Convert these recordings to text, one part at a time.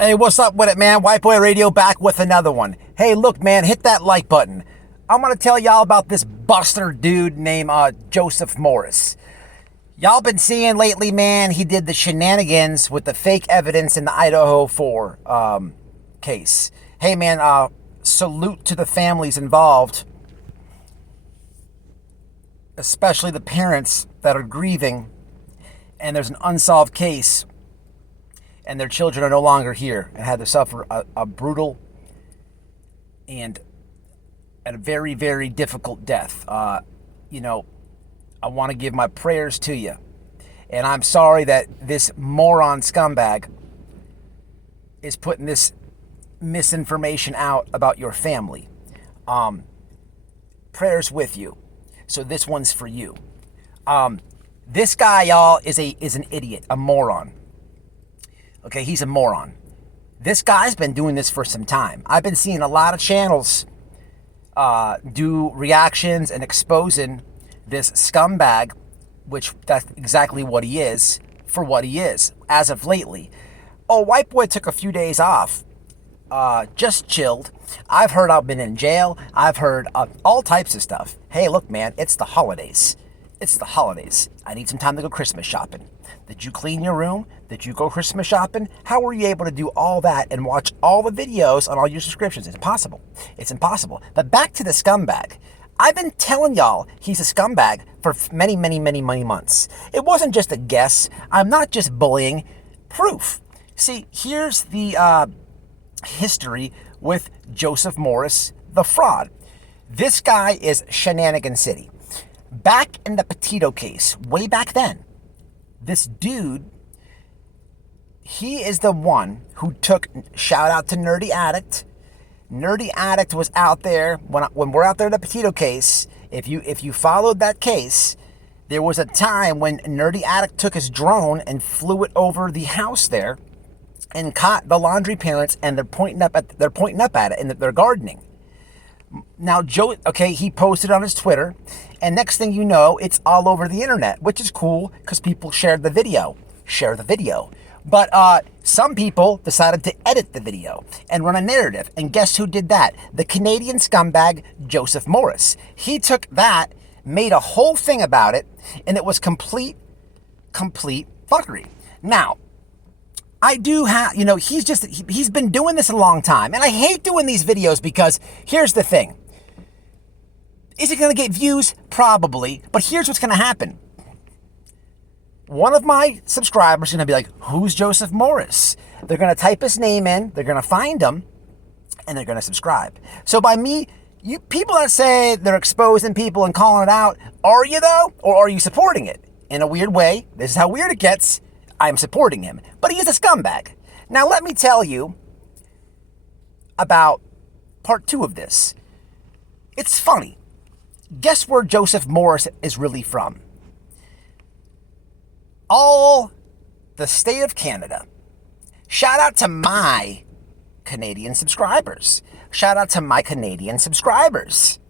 Hey, what's up with it, man? White Boy Radio back with another one. Hey, look, man, hit that like button. I'm going to tell y'all about this buster dude named Joseph Morris. Y'all been seeing lately, man, he did the shenanigans with the fake evidence in the Idaho 4 case. Hey, man, salute to the families involved, especially the parents that are grieving, and there's an unsolved case, and their children are no longer here and had to suffer a brutal and a very, very difficult death. I want to give my prayers to you. And I'm sorry that this moron scumbag is putting this misinformation out about your family. Prayers with you. So this one's for you. This guy, y'all, is an idiot, a moron. Okay, he's a moron. This guy's been doing this for some time. I've been seeing a lot of channels do reactions and exposing this scumbag, which that's exactly what he is, for what he is, as of lately. Oh, White Boy took a few days off, just chilled. I've heard I've been in jail. I've heard all types of stuff. Hey, look, man, it's the holidays. It's the holidays. I need some time to go Christmas shopping. Did you clean your room? Did you go Christmas shopping? How were you able to do all that and watch all the videos on all your subscriptions? It's impossible. It's impossible. But back to the scumbag. I've been telling y'all he's a scumbag for many, many, many, many months. It wasn't just a guess. I'm not just bullying. Proof. See, here's the history with Joseph Morris, the fraud. This guy is Shenanigan City. Back in the Petito case, way back then, this dude, he is the one who took, shout out to Nerdy Addict. Nerdy Addict was out there, when we're out there in the Petito case, if you followed that case, there was a time when Nerdy Addict took his drone and flew it over the house there and caught the laundry parents, and they're pointing up at it and they're gardening. Now, Joe, okay, he posted on his Twitter, and next thing you know, it's all over the internet, which is cool because people shared the video. Share the video. But some people decided to edit the video and run a narrative. And guess who did that? The Canadian scumbag, Joseph Morris. He took that, made a whole thing about it, and it was complete fuckery. Now, I do have, he's been doing this a long time. And I hate doing these videos because here's the thing. Is it going to get views? Probably. But here's what's going to happen. One of my subscribers is going to be like, who's Joseph Morris? They're going to type his name in. They're going to find him. And they're going to subscribe. So by me, you people that say they're exposing people and calling it out, are you though? Or are you supporting it? In a weird way, this is how weird it gets. I'm supporting him, but he is a scumbag. Now, let me tell you about part 2 of this. It's funny. Guess where Joseph Morris is really from? All the state of Canada. Shout out to my Canadian subscribers. Shout out to my Canadian subscribers.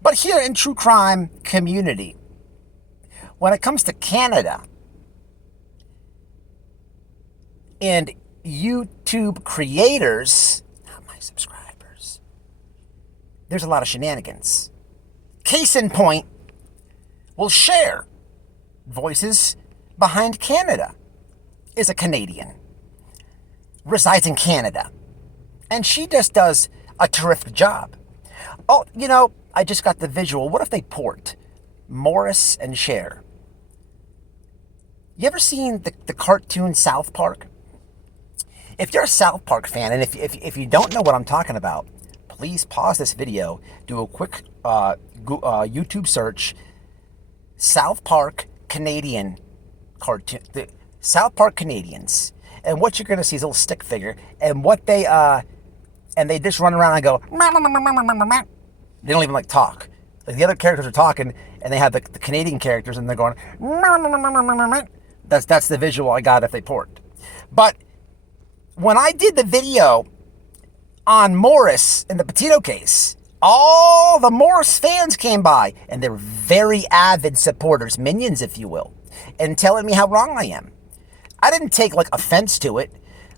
But here in True Crime community, when it comes to Canada, and YouTube creators, not my subscribers, there's a lot of shenanigans. Case in point, we'll share. Voices Behind Canada is a Canadian, resides in Canada, and she just does a terrific job. Oh, I just got the visual. What if they port Morris and Cher? You ever seen the cartoon South Park? If you're a South Park fan, and if you don't know what I'm talking about, please pause this video, do a quick YouTube search, South Park Canadian cartoon, the South Park Canadians, and what you're going to see is a little stick figure, and what they just run around and go, they don't even talk. Like the other characters are talking, and they have the Canadian characters, and they're going, that's the visual I got if they port. But when I did the video on Morris in the Petito case, all the Morris fans came by, and they're very avid supporters, minions, if you will, and telling me how wrong I am. I didn't take offense to it.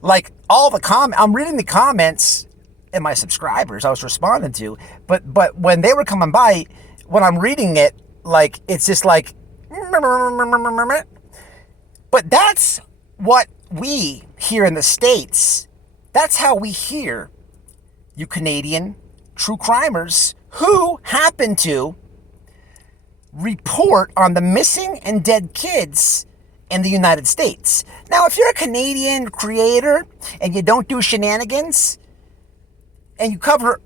Like I'm reading the comments and my subscribers I was responding to, but when they were coming by, when I'm reading it, like it's just like, but that's what we here in the States, that's how we hear you Canadian true crimers who happen to report on the missing and dead kids in the United States. Now, if you're a Canadian creator and you don't do shenanigans and you cover,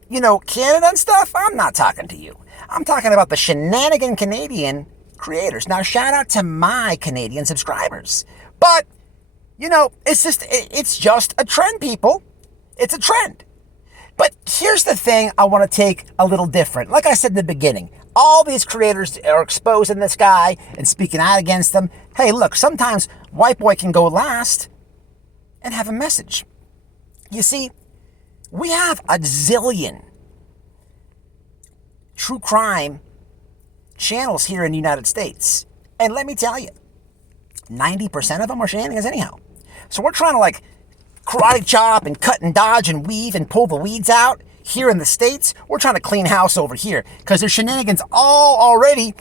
Canada and stuff, I'm not talking to you. I'm talking about the shenanigan Canadian creators. Now, shout out to my Canadian subscribers. But, it's just a trend, people. It's a trend. But here's the thing I want to take a little different. Like I said in the beginning, all these creators are exposing this guy and speaking out against them. Hey, look, sometimes white boy can go last and have a message. You see, we have a zillion true crime channels here in the United States. And let me tell you, 90% of them are shenanigans anyhow. So we're trying to karate chop and cut and dodge and weave and pull the weeds out here in the States. We're trying to clean house over here because there's shenanigans all already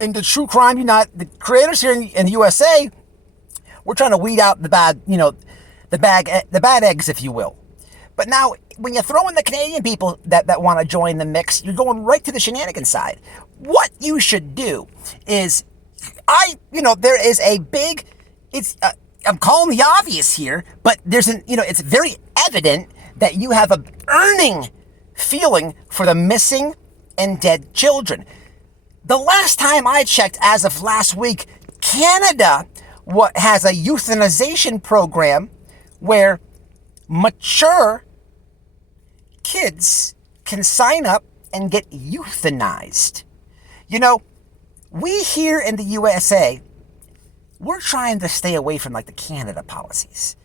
in the true crime. The creators here in the USA, we're trying to weed out the bad, the bad eggs, if you will. But now, when you throw in the Canadian people that want to join the mix, you're going right to the shenanigans side. What you should do is, there is a big, I'm calling the obvious here, but it's very evident that you have a burning feeling for the missing and dead children. The last time I checked, as of last week, Canada has a euthanization program where mature kids can sign up and get euthanized. We here in the USA, we're trying to stay away from the Canada policies.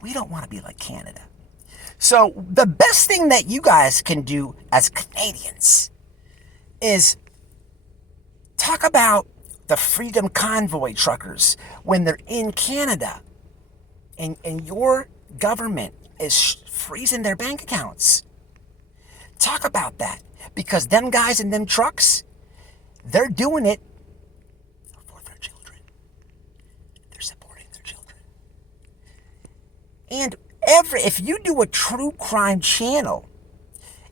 We don't want to be like Canada. So the best thing that you guys can do as Canadians is talk about the Freedom Convoy truckers when they're in Canada and your government is freezing their bank accounts. Talk about that, because them guys in them trucks, they're doing it for their children. They're supporting their children. And if you do a true crime channel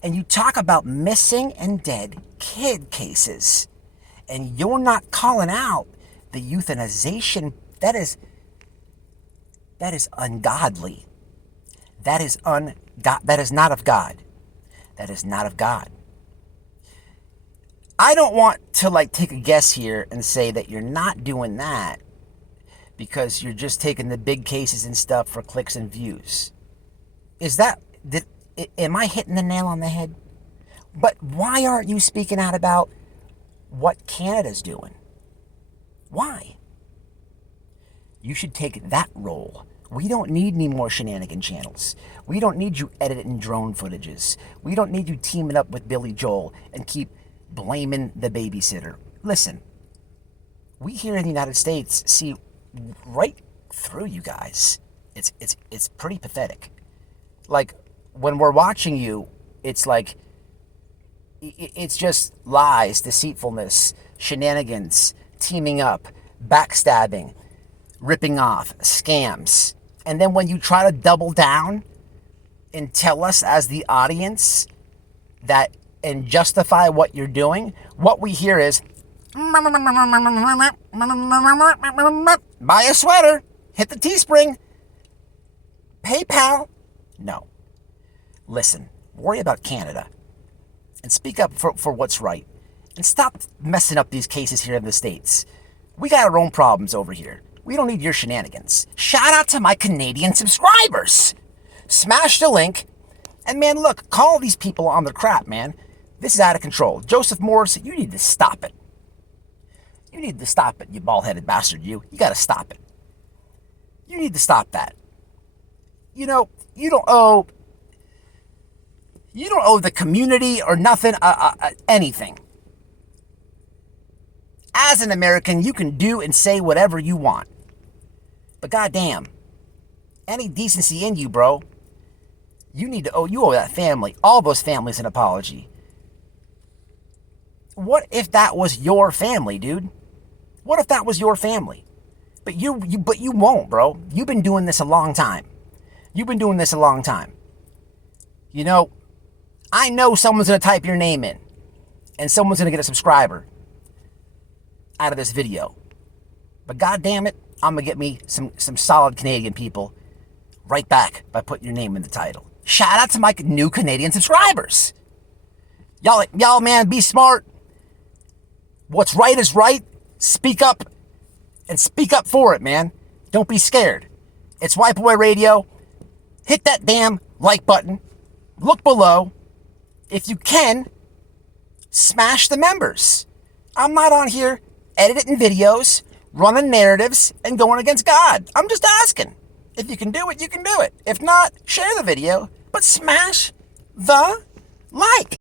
and you talk about missing and dead kid cases and you're not calling out the euthanization, that is ungodly. That is not of God. That is not of God. I don't want to take a guess here and say that you're not doing that because you're just taking the big cases and stuff for clicks and views. Am I hitting the nail on the head? But why aren't you speaking out about what Canada's doing? Why? You should take that role. We don't need any more shenanigan channels. We don't need you editing drone footages. We don't need you teaming up with Billy Joel and keep blaming the babysitter. Listen, we here in the United States see right through you guys. It's pretty pathetic. When we're watching you, it's it's just lies, deceitfulness, shenanigans, teaming up, backstabbing, ripping off, scams. And then when you try to double down and tell us as the audience that and justify what you're doing, what we hear is, buy a sweater, hit the Teespring, PayPal. No. Listen, worry about Canada and speak up for what's right. And stop messing up these cases here in the States. We got our own problems over here. We don't need your shenanigans. Shout out to my Canadian subscribers. Smash the link. And man, look, call these people on their crap, man. This is out of control. Joseph Morris, you need to stop it. You need to stop it, you bald-headed bastard, you. You got to stop it. You need to stop that. You don't owe the community or nothing, anything. As an American, you can do and say whatever you want. But goddamn, any decency in you, bro, you owe that family, all those families, an apology. What if that was your family, dude? What if that was your family? But you won't, bro. You've been doing this a long time. You've been doing this a long time. You know, I know someone's going to type your name in and someone's going to get a subscriber out of this video. But God damn it, I'm going to get me some solid Canadian people right back by putting your name in the title. Shout out to my new Canadian subscribers. Y'all, man, be smart. What's right is right. Speak up and speak up for it, man. Don't be scared. It's White Boy Radio. Hit that damn like button. Look below. If you can, smash the members. I'm not on here editing videos, running narratives, and going against God. I'm just asking. If you can do it, you can do it. If not, share the video, but smash the like.